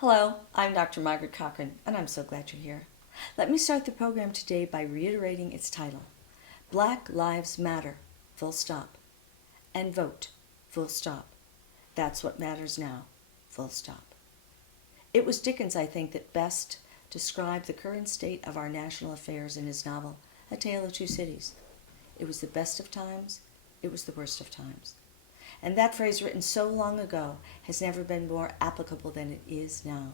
Hello, I'm Dr. Margaret Cochran, and I'm so glad you're here. Let me start the program today by reiterating its title, Black Lives Matter, full stop, and vote, full stop. That's what matters now, full stop. It was Dickens, I think, that best described the current state of our national affairs in his novel, A Tale of Two Cities. It was the best of times, it was the worst of times. And that phrase, written so long ago, has never been more applicable than it is now.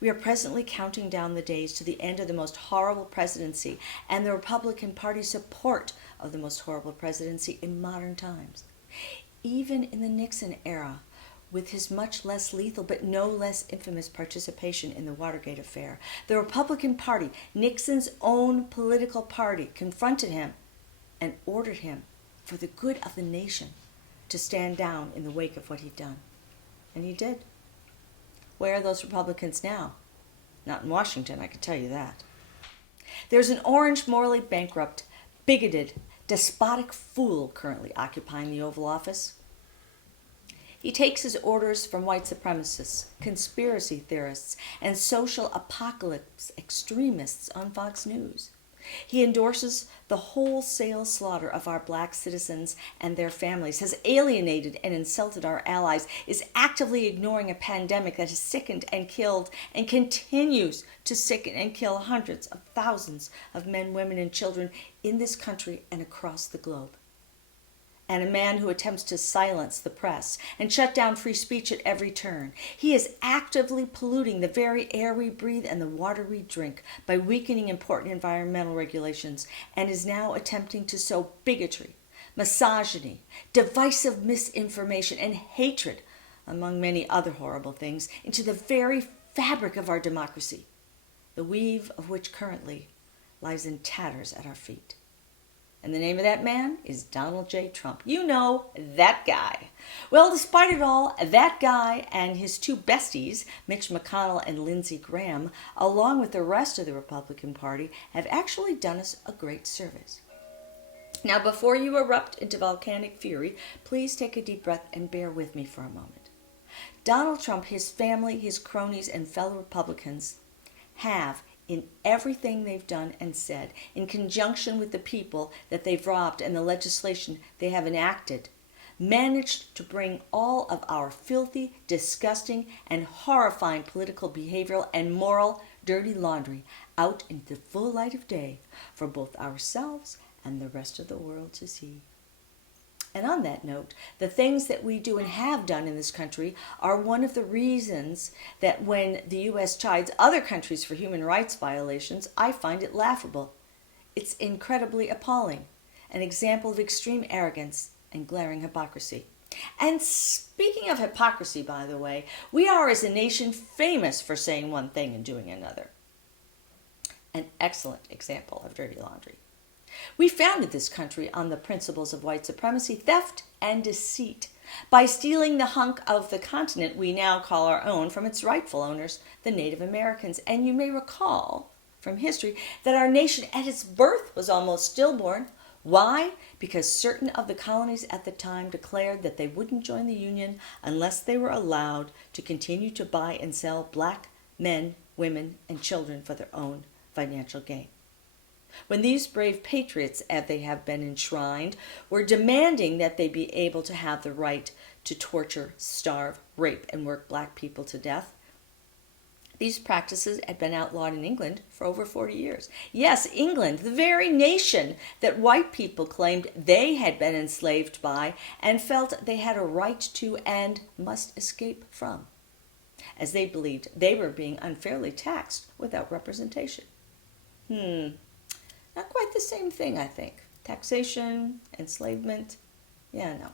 We are presently counting down the days to the end of the most horrible presidency and the Republican Party's support of the most horrible presidency in modern times. Even in the Nixon era, with his much less lethal but no less infamous participation in the Watergate affair, the Republican Party, Nixon's own political party, confronted him and ordered him, for the good of the nation, to stand down in the wake of what he'd done. And he did. Where are those Republicans now? Not in Washington, I can tell you that. There's an orange, morally bankrupt, bigoted, despotic fool currently occupying the Oval Office. He takes his orders from white supremacists, conspiracy theorists, and social apocalypse extremists on Fox News. He endorses the wholesale slaughter of our black citizens and their families, has alienated and insulted our allies, is actively ignoring a pandemic that has sickened and killed and continues to sicken and kill hundreds of thousands of men, women, and children in this country and across the globe. And a man who attempts to silence the press and shut down free speech at every turn. He is actively polluting the very air we breathe and the water we drink by weakening important environmental regulations, and is now attempting to sow bigotry, misogyny, divisive misinformation, and hatred, among many other horrible things, into the very fabric of our democracy, the weave of which currently lies in tatters at our feet. And the name of that man is Donald J. Trump. You know, that guy. Well, despite it all, that guy and his two besties, Mitch McConnell and Lindsey Graham, along with the rest of the Republican Party, have actually done us a great service. Now, before you erupt into volcanic fury, please take a deep breath and bear with me for a moment. Donald Trump, his family, his cronies, and fellow Republicans have, in everything they've done and said, in conjunction with the people that they've robbed and the legislation they have enacted, managed to bring all of our filthy, disgusting, and horrifying political, behavioral, and moral dirty laundry out into the full light of day for both ourselves and the rest of the world to see. And on that note, the things that we do and have done in this country are one of the reasons that when the U.S. chides other countries for human rights violations, I find it laughable. It's incredibly appalling, an example of extreme arrogance and glaring hypocrisy. And speaking of hypocrisy, by the way, we are as a nation famous for saying one thing and doing another. An excellent example of dirty laundry. We founded this country on the principles of white supremacy, theft, and deceit by stealing the hunk of the continent we now call our own from its rightful owners, the Native Americans. And you may recall from history that our nation at its birth was almost stillborn. Why? Because certain of the colonies at the time declared that they wouldn't join the Union unless they were allowed to continue to buy and sell black men, women, and children for their own financial gain. When these brave patriots, as they have been enshrined, were demanding that they be able to have the right to torture, starve, rape, and work black people to death, these practices had been outlawed in England for over 40 years. Yes, England, the very nation that white people claimed they had been enslaved by and felt they had a right to and must escape from, as they believed they were being unfairly taxed without representation. Not quite the same thing, I think. Taxation, enslavement, no.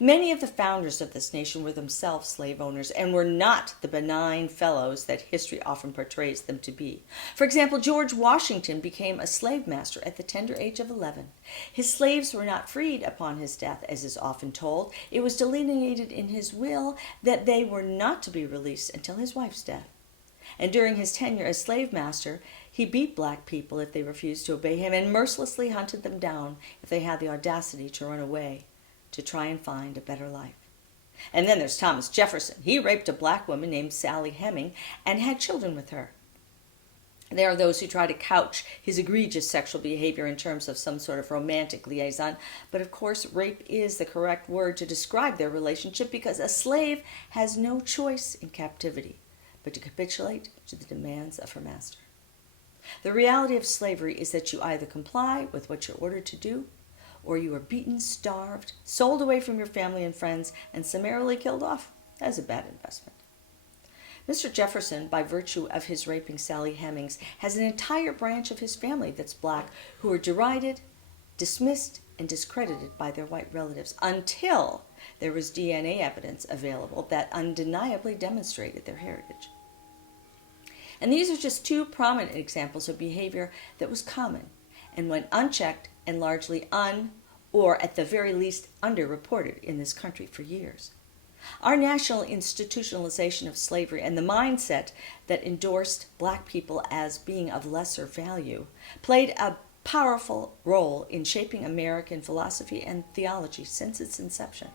Many of the founders of this nation were themselves slave owners and were not the benign fellows that history often portrays them to be. For example, George Washington became a slave master at the tender age of 11. His slaves were not freed upon his death, as is often told. It was delineated in his will that they were not to be released until his wife's death. And during his tenure as slave master, he beat black people if they refused to obey him and mercilessly hunted them down if they had the audacity to run away to try and find a better life. And then there's Thomas Jefferson. He raped a black woman named Sally Heming and had children with her. There are those who try to couch his egregious sexual behavior in terms of some sort of romantic liaison, but of course rape is the correct word to describe their relationship because a slave has no choice in captivity but to capitulate to the demands of her master. The reality of slavery is that you either comply with what you're ordered to do, or you are beaten, starved, sold away from your family and friends, and summarily killed off as a bad investment. Mr. Jefferson, by virtue of his raping Sally Hemings, has an entire branch of his family that's black who are derided, dismissed, and discredited by their white relatives until there was DNA evidence available that undeniably demonstrated their heritage. And these are just two prominent examples of behavior that was common and went unchecked and largely or at the very least underreported in this country for years. Our national institutionalization of slavery and the mindset that endorsed black people as being of lesser value played a powerful role in shaping American philosophy and theology since its inception.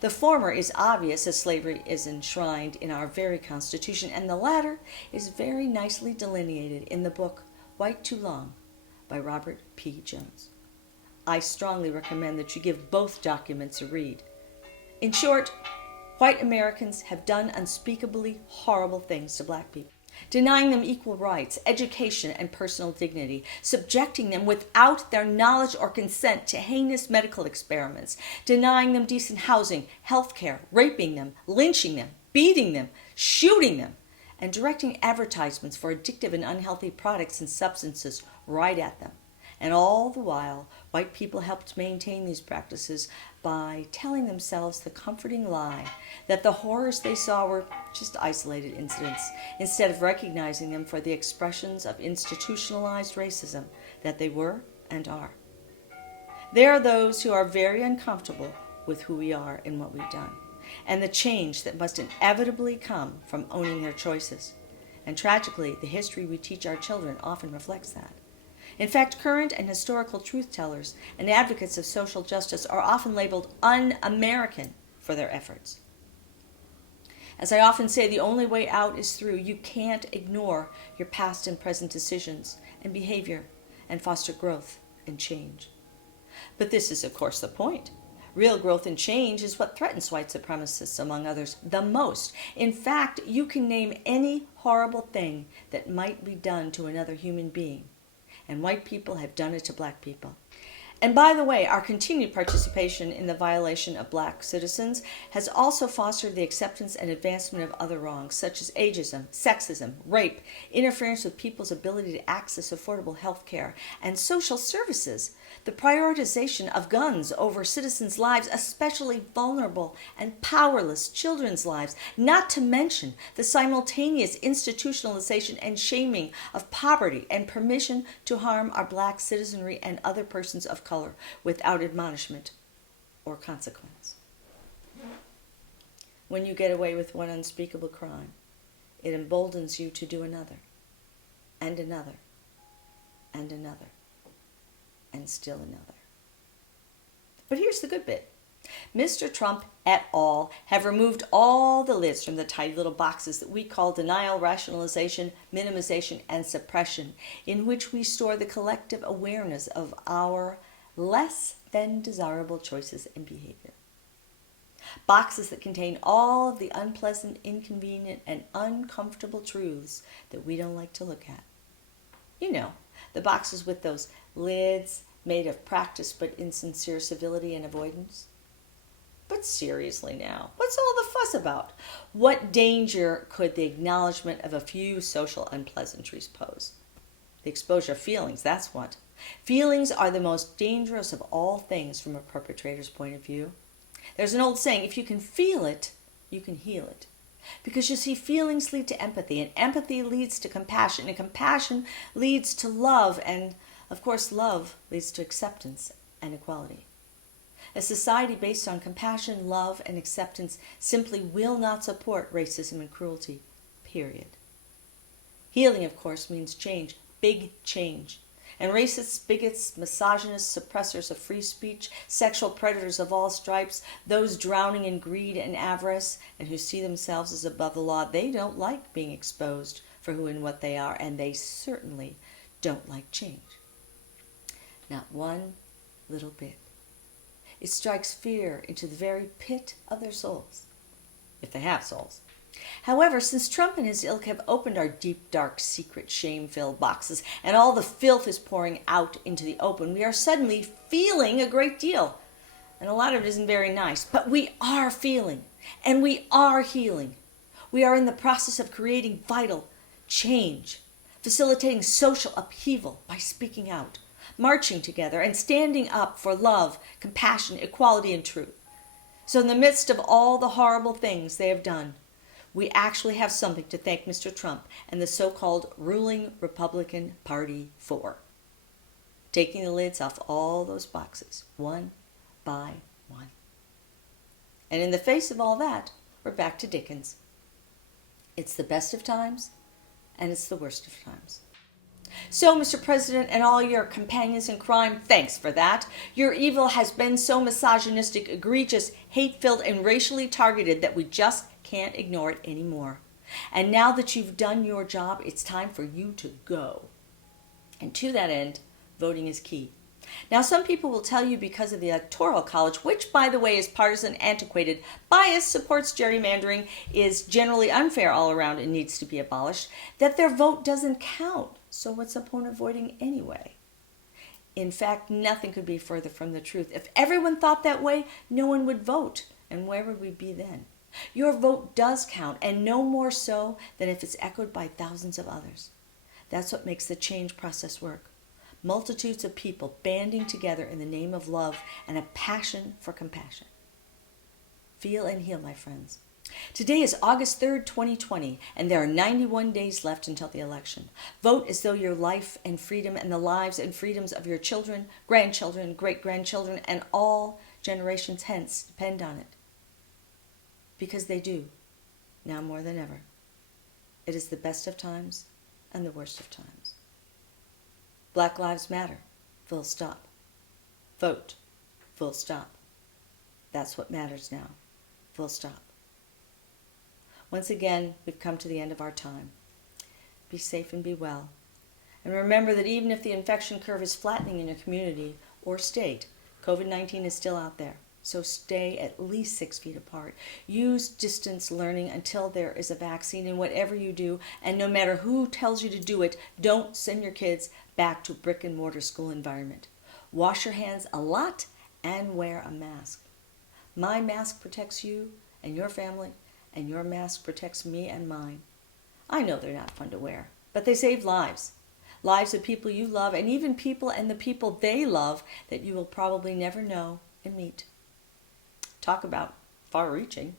The former is obvious as slavery is enshrined in our very Constitution, and the latter is very nicely delineated in the book White Too Long by Robert P. Jones. I strongly recommend that you give both documents a read. In short, white Americans have done unspeakably horrible things to black people, denying them equal rights, education, and personal dignity, subjecting them without their knowledge or consent to heinous medical experiments, denying them decent housing, health care, raping them, lynching them, beating them, shooting them, and directing advertisements for addictive and unhealthy products and substances right at them. And all the while, white people helped maintain these practices by telling themselves the comforting lie that the horrors they saw were just isolated incidents, instead of recognizing them for the expressions of institutionalized racism that they were and are. There are those who are very uncomfortable with who we are and what we've done, and the change that must inevitably come from owning their choices. And tragically, the history we teach our children often reflects that. In fact, current and historical truth-tellers and advocates of social justice are often labeled un-American for their efforts. As I often say, the only way out is through. You can't ignore your past and present decisions and behavior and foster growth and change. But this is, of course, the point. Real growth and change is what threatens white supremacists, among others, the most. In fact, you can name any horrible thing that might be done to another human being, and white people have done it to black people. And by the way, our continued participation in the violation of black citizens has also fostered the acceptance and advancement of other wrongs, such as ageism, sexism, rape, interference with people's ability to access affordable health care, and social services, the prioritization of guns over citizens' lives, especially vulnerable and powerless children's lives, not to mention the simultaneous institutionalization and shaming of poverty and permission to harm our black citizenry and other persons of color without admonishment or consequence. When you get away with one unspeakable crime, it emboldens you to do another, and another, and another, and still another. But here's the good bit. Mr. Trump et al. Have removed all the lids from the tidy little boxes that we call denial, rationalization, minimization, and suppression, in which we store the collective awareness of our less than desirable choices and behavior. Boxes that contain all of the unpleasant, inconvenient, and uncomfortable truths that we don't like to look at. You know, the boxes with those lids made of practiced but insincere civility and avoidance. But seriously now, what's all the fuss about? What danger could the acknowledgement of a few social unpleasantries pose? The exposure of feelings, that's what. Feelings are the most dangerous of all things from a perpetrator's point of view. There's an old saying, if you can feel it, you can heal it. Because you see, feelings lead to empathy, and empathy leads to compassion, and compassion leads to love, and of course love leads to acceptance and equality. A society based on compassion, love, and acceptance simply will not support racism and cruelty, period. Healing, of course, means change, big change. And racists, bigots, misogynists, suppressors of free speech, sexual predators of all stripes, those drowning in greed and avarice, and who see themselves as above the law, they don't like being exposed for who and what they are, and they certainly don't like change. Not one little bit. It strikes fear into the very pit of their souls, if they have souls. However, since Trump and his ilk have opened our deep, dark, secret, shame-filled boxes, and all the filth is pouring out into the open, we are suddenly feeling a great deal. And a lot of it isn't very nice, but we are feeling, and we are healing. We are in the process of creating vital change, facilitating social upheaval by speaking out, marching together, and standing up for love, compassion, equality, and truth. So in the midst of all the horrible things they have done, we actually have something to thank Mr. Trump and the so-called ruling Republican Party for. Taking the lids off all those boxes, one by one. And in the face of all that, we're back to Dickens. It's the best of times, and it's the worst of times. So, Mr. President, and all your companions in crime, thanks for that. Your evil has been so misogynistic, egregious, hate-filled, and racially targeted that we just can't ignore it anymore. And now that you've done your job, it's time for you to go. And to that end, voting is key. Now, some people will tell you because of the Electoral College, which, by the way, is partisan, antiquated, biased, supports gerrymandering, is generally unfair all around and needs to be abolished, that their vote doesn't count. So what's the point of voting anyway? In fact, nothing could be further from the truth. If everyone thought that way, no one would vote. And where would we be then? Your vote does count, and no more so than if it's echoed by thousands of others. That's what makes the change process work. Multitudes of people banding together in the name of love and a passion for compassion. Feel and heal, my friends. Today is August 3rd, 2020, and there are 91 days left until the election. Vote as though your life and freedom and the lives and freedoms of your children, grandchildren, great-grandchildren, and all generations hence depend on it. Because they do, now more than ever. It is the best of times and the worst of times. Black Lives Matter, full stop. Vote, full stop. That's what matters now, full stop. Once again, we've come to the end of our time. Be safe and be well. And remember that even if the infection curve is flattening in your community or state, COVID-19 is still out there. So stay at least 6 feet apart. Use distance learning until there is a vaccine in whatever you do. And no matter who tells you to do it, don't send your kids back to brick and mortar school environment. Wash your hands a lot and wear a mask. My mask protects you and your family, and your mask protects me and mine. I know they're not fun to wear, but they save lives. Lives of people you love, and even people and the people they love that you will probably never know and meet. Talk about far-reaching.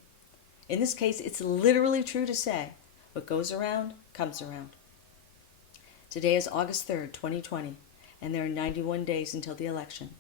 In this case, it's literally true to say, what goes around comes around. Today is August 3rd, 2020, and there are 91 days until the election.